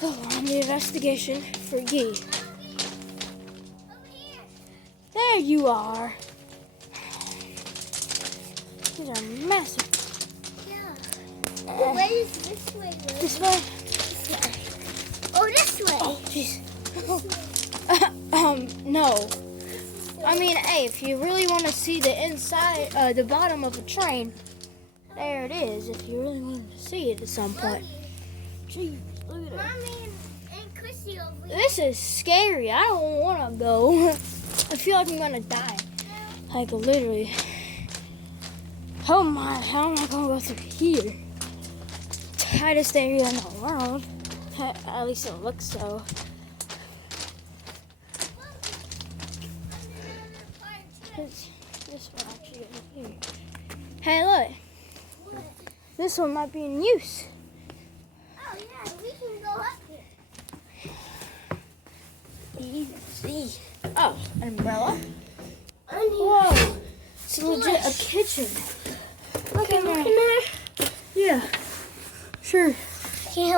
Go on the investigation for Gee. There you are. These are massive. Yeah. The way is this way, though. This way? This way. Oh, this way. Oh, jeez. This way. No. I mean, hey, if you really want to see the inside, the bottom of a train, there it is. If you really wanted to see it at some point. Jeez, look at it. Mommy and Chrissy over here. This is scary. I don't want to go. I feel like I'm gonna die. Like literally. Oh my! How am I gonna go through here? Tightest area in the world. At least it looks so. This one actually in here. Hey, look. What? This one might be in use. Oh, yeah, we can go up here. Easy. Oh, an umbrella. Whoa. It's legit a kitchen. Look in there. Yeah. Sure. Can't help